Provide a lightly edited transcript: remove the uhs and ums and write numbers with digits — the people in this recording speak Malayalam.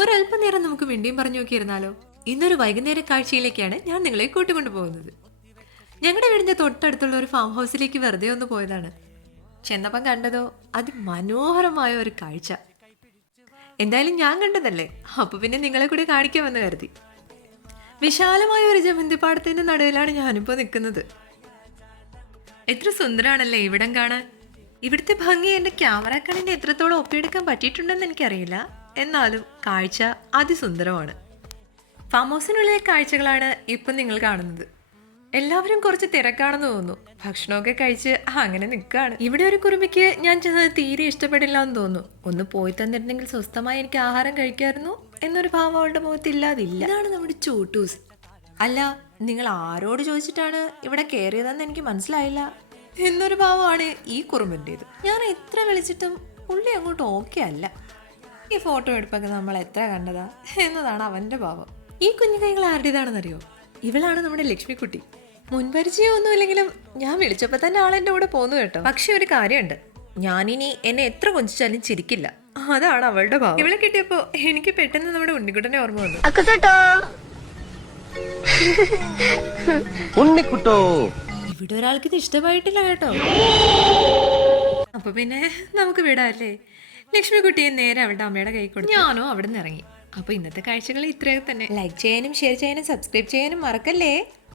ഒരല്പനേരം നമുക്ക് വേണ്ടിയും പറഞ്ഞു നോക്കിയിരുന്നാലോ? ഇന്നൊരു വൈകുന്നേര കാഴ്ചയിലേക്കാണ് ഞാൻ നിങ്ങളെ കൂട്ടിക്കൊണ്ടു പോകുന്നത്. ഞങ്ങളുടെ വീടിന്റെ തൊട്ടടുത്തുള്ള ഒരു ഫാം ഹൗസിലേക്ക് വെറുതെ ഒന്ന് പോയതാണ്. ചെന്നപ്പം കണ്ടതോ അതിമനോഹരമായ ഒരു കാഴ്ച. എന്തായാലും ഞാൻ കണ്ടതല്ലേ, അപ്പൊ പിന്നെ നിങ്ങളെ കൂടി കാണിക്കാമെന്ന് കരുതി. വിശാലമായ ഒരു ജമന്തിപ്പാടത്തിന്റെ നടുവിലാണ് ഞാനിപ്പോ നിൽക്കുന്നത്. എത്ര സുന്ദരാണല്ലേ ഇവിടം കാണാൻ. ഇവിടുത്തെ ഭംഗി എന്റെ ക്യാമറ കണ്ണിന് എത്രത്തോളം ഒപ്പിയെടുക്കാൻ പറ്റിയിട്ടുണ്ടെന്ന് എനിക്കറിയില്ല. എന്നാലും കാഴ്ച അതിസുന്ദരമാണ്. ഫാം ഹൗസിനുള്ളിലെ കാഴ്ചകളാണ് ഇപ്പം നിങ്ങൾ കാണുന്നത്. എല്ലാവരും കുറച്ച് തിരക്കാണെന്ന് തോന്നുന്നു. ഭക്ഷണമൊക്കെ കഴിച്ച് അങ്ങനെ നിൽക്കുകയാണ്. ഇവിടെ ഒരു കുറുമ്പിക്ക് ഞാൻ ചെന്നത് തീരെ ഇഷ്ടപ്പെടില്ല എന്ന് തോന്നുന്നു. ഒന്ന് പോയി തന്നിരുന്നെങ്കിൽ സ്വസ്ഥമായി എനിക്ക് ആഹാരം കഴിക്കായിരുന്നു എന്നൊരു ഭാവം അവളുടെ മുഖത്ത് ഇല്ലാതില്ല. ഇതാണ് നമ്മുടെ ചൂട്ടൂസ്. അല്ല, നിങ്ങൾ ആരോട് ചോദിച്ചിട്ടാണ് ഇവിടെ കയറിയതെന്ന് എനിക്ക് മനസ്സിലായില്ല എന്നൊരു ഭാവമാണ് ഈ കുറുമ്പിൻ്റെത്. ഞാൻ എത്ര വിളിച്ചിട്ടും പുള്ളി അങ്ങോട്ട് ഓക്കെ അല്ല. ഈ ഫോട്ടോ എടുപ്പൊക്കെ നമ്മൾ എത്ര കണ്ടതാ എന്നതാണ് അവന്റെ ഭാവം. ഈ കുഞ്ഞു കൈകൾ ആരുടേതാണെന്നറിയോ? ഇവളാണ് നമ്മുടെ ലക്ഷ്മിക്കുട്ടി. മുൻപരിചയമൊന്നുമില്ലെങ്കിലും ഞാൻ വിളിച്ചപ്പോ തന്നെ ആളെന്റെ കൂടെ പോന്നു കേട്ടോ. പക്ഷെ ഒരു കാര്യമുണ്ട്, ഞാനിനി എന്നെ എത്ര കൊഞ്ചിച്ചാലും ചിരിക്കില്ല. അതാണ് അവളുടെ ഭാവം. ഇവളെ കിട്ടിയപ്പോ എനിക്ക് പെട്ടെന്ന് നമ്മുടെ ഉണ്ണിക്കുട്ടനെ ഓർമ്മ വന്നു. ഇവിടെ ഒരാൾക്ക് ഇത് ഇഷ്ടമായിട്ടില്ല കേട്ടോ. അപ്പൊ പിന്നെ നമുക്ക് വിടാല്ലേ. ലക്ഷ്മിക്കുട്ടിയെ നേരെ അവളുടെ അമ്മയുടെ കൈ കൊടുത്തു. ഞാനോ അവിടെ നിന്ന് ഇറങ്ങി. അപ്പൊ ഇന്നത്തെ കാഴ്ചകൾ ഇത്രയൊക്കെ തന്നെ. ലൈക്ക് ചെയ്യാനും ഷെയർ ചെയ്യാനും സബ്സ്ക്രൈബ് ചെയ്യാനും മറക്കല്ലേ.